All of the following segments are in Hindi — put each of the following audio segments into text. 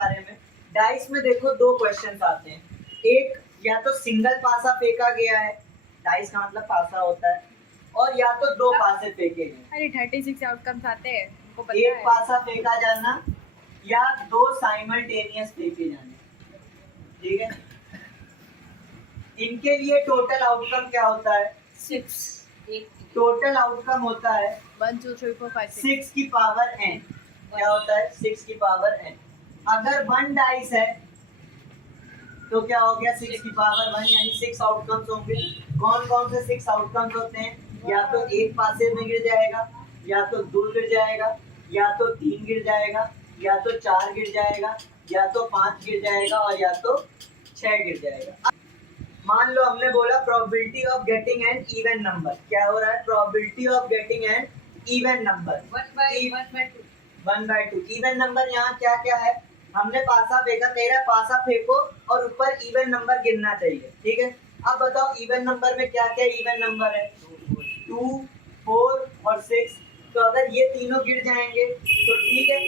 बारे में। डाइस में देखो दो क्वेश्चंस आते हैं, एक या तो सिंगल पासा फेंका गया है, डाइस का मतलब पासा होता है, और या तो दो पासे फेंके गए। अरे 36 आउटकम्स आते हैं, वो पता एक है। पासा फेंका जाना या दो साइमल्टेनियस फेंके जाने, ठीक है। इनके लिए टोटल आउटकम क्या होता है? 6। टोटल आउटकम होता है 1 2 3 4 5 6 की पावर n। क्या होता है? 6 की पावर n। अगर वन डाइस है तो क्या हो गया? 6 की पावर 1, यानी 6 आउटकम्स होंगे। कौन कौन से 6 आउटकम्स होते हैं? या तो एक पासे में गिर जाएगा, या तो दो गिर जाएगा, या तो तीन गिर जाएगा, या तो चार गिर जाएगा, या तो पांच गिर जाएगा, और या तो छह गिर जाएगा। मान लो हमने बोला probability of getting an even number. क्या हो रहा है? Probability of getting an even number 1/2। Even number यहाँ क्या क्या है? हमने पासा फेंका, कह रहा है पासा फेंको और ऊपर इवन नंबर गिरना चाहिए, ठीक है। अब बताओ इवन नंबर में क्या क्या इवन नंबर है? 2, 4 और 6। तो अगर ये तीनों गिर जाएंगे तो ठीक है,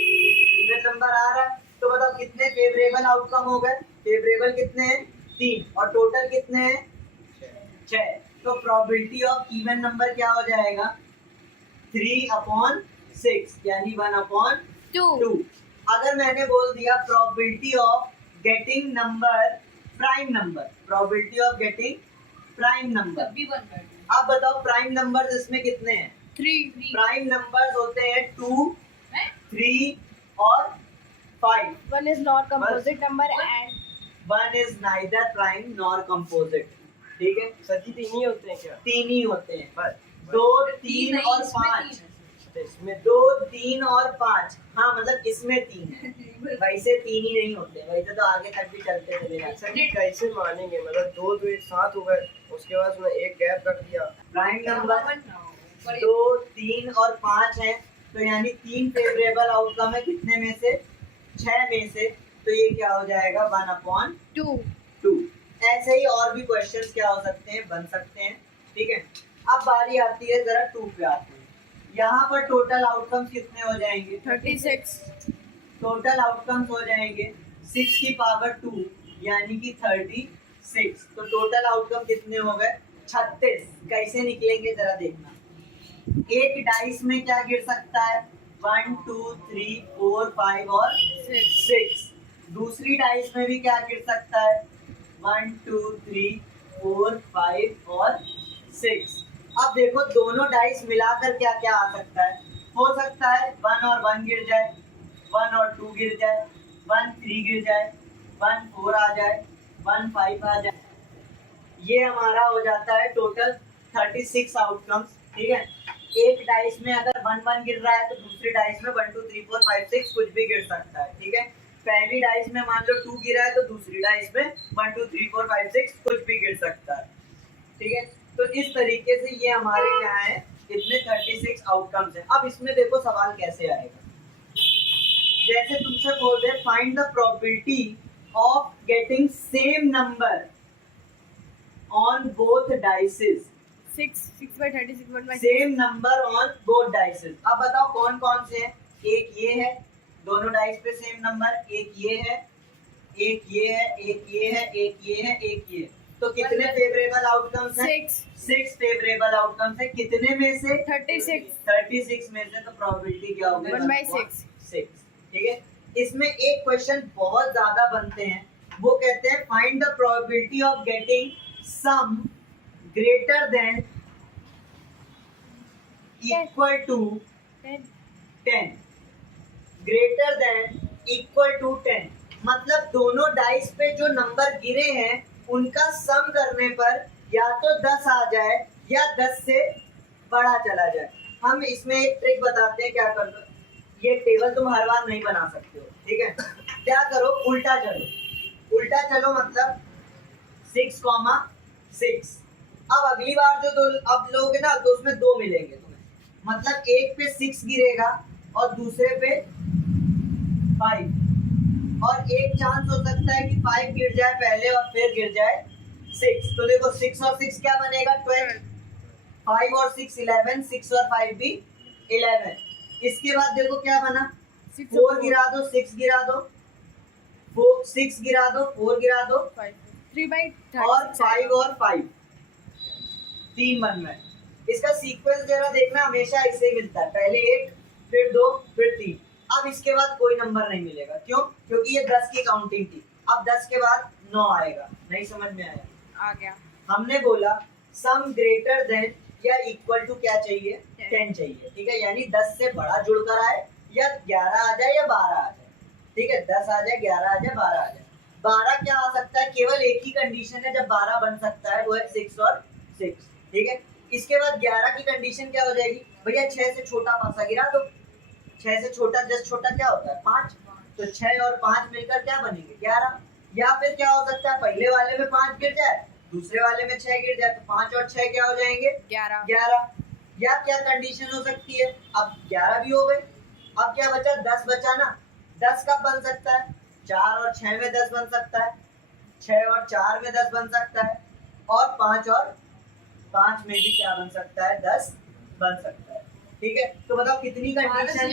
इवन नंबर आ रहा है। तो बताओ कितने फेवरेबल आउटकम हो गए? फेवरेबल कितने हैं? 3, और टोटल कितने हैं? 6। तो प्रोबेबिलिटी ऑफ इवन नंबर क्या हो जाएगा? 3/6, यानी 1/2। अगर मैंने बोल दिया probability of getting number prime number, probability of getting prime number, अब बताओ प्राइम नंबर्स इसमें कितने हैं? 3। प्राइम नंबर्स होते हैं 2, 3 और 5। 1 is not composite number and 1 is neither prime nor composite, ठीक है। सर जी तीन ही होते हैं क्या? तीन ही होते हैं, बस 2, 3 और 5। इसमें 2, 3 और 5, हाँ मतलब इसमें 3 है, वैसे 3 ही नहीं होते, वैसे तो आगे तक भी चलते चले जाते। सर जी कैसे मानेंगे? मतलब दो तो एक साथ हो गए, उसके बाद उसने एक गैप कर दिया। प्राइम नंबर 2, 3 और 5 है, तो यानी 3 फेवरेबल आउटकम है, कितने में से? 6 में से। तो ये क्या हो जाएगा? 1/2। ऐसे ही और भी क्वेश्चंस क्या हो सकते हैं, बन सकते हैं, ठीक है। अब बारी आती है जरा 2 पे आते हैं। यहाँ पर टोटल आउटकम्स कितने हो जाएंगे? 36। टोटल आउटकम्स हो जाएंगे 6 की पावर 2, यानी कि 36। तो टोटल आउटकम कितने हो गए? 36। कैसे निकलेंगे जरा देखना। एक डाइस में क्या गिर सकता है? 1 2 3 4 5 और 6। दूसरी डाइस में भी क्या गिर सकता है? 1 2 3 4 5 और 6। अब देखो दोनों डाइस मिलाकर क्या क्या आ सकता है? हो सकता है 1 और 1 गिर जाए, 1 और 2 गिर जाए, 1 3 गिर जाए, 1 4 आ जाए, 1 5 आ जाए। ये हमारा हो जाता है टोटल 36 आउटकम्स, ठीक है। एक डाइस में अगर 1 1 गिर रहा है तो दूसरी डाइस में 1 2 3 4 5 6 कुछ भी गिर सकता है, ठीक है। पहली डाइस में मान लो 2 गिरा है तो दूसरी डाइस में 1 2 3 4 5 6 कुछ भी गिर सकता है, ठीक है। तो इस तरीके से ये हमारे क्या है, इसमें 36 आउटकम्स है। अब इसमें देखो सवाल कैसे आएगा। जैसे तुमसे बोल रहे find the probability of getting same number on both dices. 6/36 same number on both dices. अब बताओ कौन कौन से हैं? एक ये है, दोनों डाइस पे सेम नंबर, एक ये है, एक ये है, एक ये है, एक ये है, एक ये है। तो कितने फेवरेबल आउटकम्स हैं? 6 फेवरेबल आउटकम्स है। कितने में से? 36 में से। तो प्रोबेबिलिटी क्या होगी? 1/6, ठीक है। इसमें एक क्वेश्चन बहुत ज्यादा बनते हैं, वो कहते हैं find the probability of getting sum greater than equal to 10। Greater than equal to 10 मतलब दोनों डाइस पे जो नंबर गिरे हैं उनका सम करने पर या तो 10 आ जाए या 10 से बड़ा चला जाए। हम इसमें एक ट्रिक बताते हैं, क्या कर दो, ये टेबल तुम हर बार नहीं बना सकते हो, ठीक है। क्या करो, उल्टा चलो। उल्टा चलो मतलब 6,6। अब अगली बार जो दो अब लोगे ना तो उसमें 2 मिलेंगे तुम्हें, मतलब एक पे 6 गिरेगा और दूसरे पे 5, और एक चांस हो सकता है कि 5 गिर जाए पहले और फिर गिर जाए 6। तो देखो 6 और 6 क्या बनेगा? 12। 5 और 6 11, 6 और 5 भी 11। इसके बाद देखो क्या बना? 4 गिरा दो, 6 गिरा दो, 6 गिरा दो, 4 गिरा दो 3/36 और 5 और 5 3 बन में। इसका सीक्वेंस जरा देखना, हमेशा ऐसे ही मिलता है, पहले 1 फिर 2 फिर 3। अब इसके बाद कोई नंबर नहीं मिलेगा, क्यों? क्योंकि ये 10 की काउंटिंग थी। अब 10 के बाद 9 आएगा। नहीं समझ में आया? आ गया। हमने बोला सम ग्रेटर देन या इक्वल टू क्या चाहिए? 10 10 चाहिए, ठीक है। यानी 10 से बड़ा जुड़कर आए, या 11 आ जाए या 12 आ जाए, ठीक है। 10 आ जाए, 11 आ जाए, 12 आ जाए। 12 क्या आ सकता है? केवल एक ही कंडीशन है जब 12 बन सकता है, वो है 6 और 6, ठीक है। इसके बाद 11 की कंडीशन क्या हो जाएगी? भैया 6 से छोटा पासा गिरा दो। 6 से छोटा जस्ट छोटा क्या होता है? 5। तो 6 और 5 मिलकर क्या बनेंगे? 11। या फिर क्या हो सकता है? पहले वाले में 5 गिर जाए, दूसरे वाले में 6 गिर जाए, तो 5 और 6 क्या हो जाएंगे? 11। या क्या कंडीशन हो सकती है? अब 11 भी हो गए, अब क्या बचा? 10 बचा ना। 10 कब बन सकता है? 4 और 6 में 10 बन सकता है, 6 और 4 में 10 बन सकता है, और 5 और 5 में भी क्या बन सकता है? 10 बन सकता है, ठीक है। तो बताओ कितनी कंडीशन? 12 से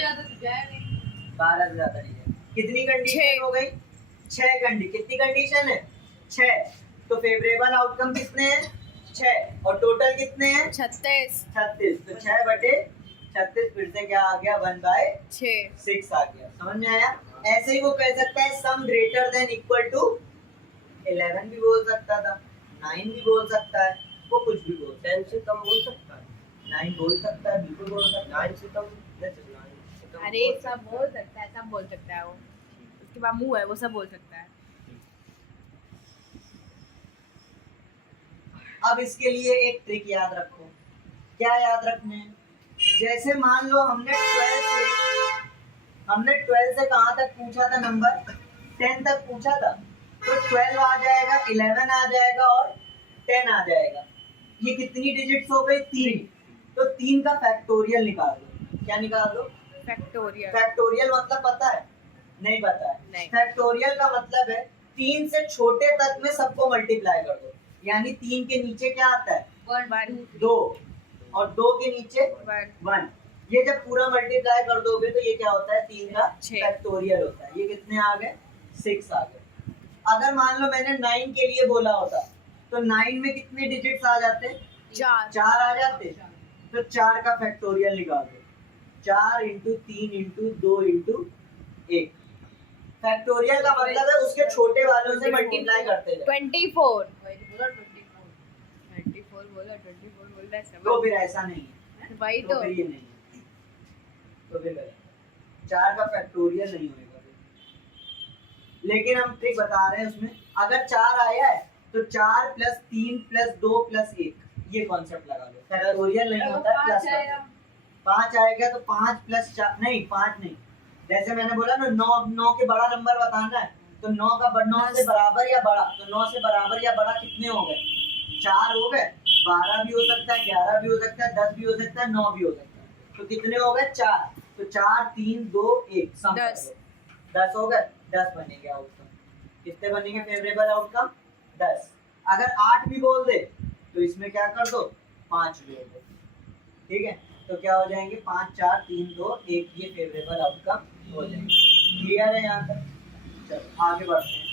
ज्यादा नहीं है। कितनी कंडीशन हो गई? 6 कंडीशन। कितनी कंडीशन है? 6। तो फेवरेबल आउटकम कितने हैं? 6। और टोटल कितने हैं? 36 36। तो 6/36 फिर से क्या आ गया? 1/6 आ गया। समझ में आया? ऐसे ही वो कह सकता है sum greater than equal to 11 भी बोल सकता था, 9 भी बोल सकता है, वो कुछ भी बोल सकता है। 10 से कम बोल सकता है, 9 बोल सकता है, बिल्कुल बोल सकता है। 9 से कम, 9 से कम अरे सब बोल सकता है, सब बोल सकता है वो। उसके बाद मुंह है, वो सब बोल सकता है। अब इसके लिए एक ट्रिक याद रखो। क्या याद रखना है? जैसे मान लो हमने 12 से कहाँ तक पूछा था नंबर? 10 तक पूछा था। तो 12 आ जाएगा, 11 आ जाएगा और 10 आ जाएगा। ये कितनी डिजिट्स हो गई? 3। तो 3 का फैक्टोरियल निकाल दो। क्या निकाल दो? फैक्टोरियल। फैक्टोरियल मतलब पता है? नहीं पता है? नहीं। फैक्टोरियल का मतलब है 3 से छोटे तक में सबको मल्टीप्लाई कर दो। यानी 3 के नीचे क्या आता है? 1 2, और 2 के नीचे 1। ये जब पूरा मल्टीप्लाई कर दोगे तो ये क्या होता है? 3 का 6 फैक्टोरियल होता है। ये कितने आ गए? 6 आ गए। अगर मान लो मैंने 9 के लिए बोला होता, तो 9 में कितने डिजिट्स आ जाते? 4 आ जाते। तो 4 का फैक्टोरियल निकाल दो। 4 × 3 × 2 × 1। फैक्टोरियल का मतलब है उसके छोटे वालों से मल्टीप्लाई करते जाओ। 24 बोला 24 बोल रहा है। तो फिर ऐसा नहीं है, वही तो तो। फिर ये नहीं है, तो फिर 4 का फैक्टोरियल नहीं होगा। लेकिन हम ट्रिक बता रहे हैं उसमें, अगर 4 आया है तो 4 + 3 + 2 + 1, ये कॉन्सेप्ट लगा लो। फैक्टोरियल नहीं होता है, प्लस 5 आएगा तो 5 + 4 नहीं, 5 नहीं। जैसे मैंने बोला ना 9 के बड़ा नंबर बताना है, तो 9 से बराबर या बड़ा, तो 9 से बराबर या बड़ा कितने हो गए? 4 हो गए। 12 भी हो सकता है, 11 भी हो सकता है, 10 भी हो सकता है, 9 भी हो सकता है। तो कितने हो गए? 4। तो 4 3 2 1 सम 10 हो गए। 10 बनेंगे आउटकम। कितने बनेंगे फेवरेबल आउटकम? 10। अगर 8 भी बोल दे तो इसमें क्या कर दो? 5 जोड़ दो, ठीक है। तो क्या हो जाएंगे? 5 4 3 2 1, ये फेवरेबल आउटकम हो जाएंगे। क्लियर है यहाँ तक? चलो आगे बढ़ते हैं।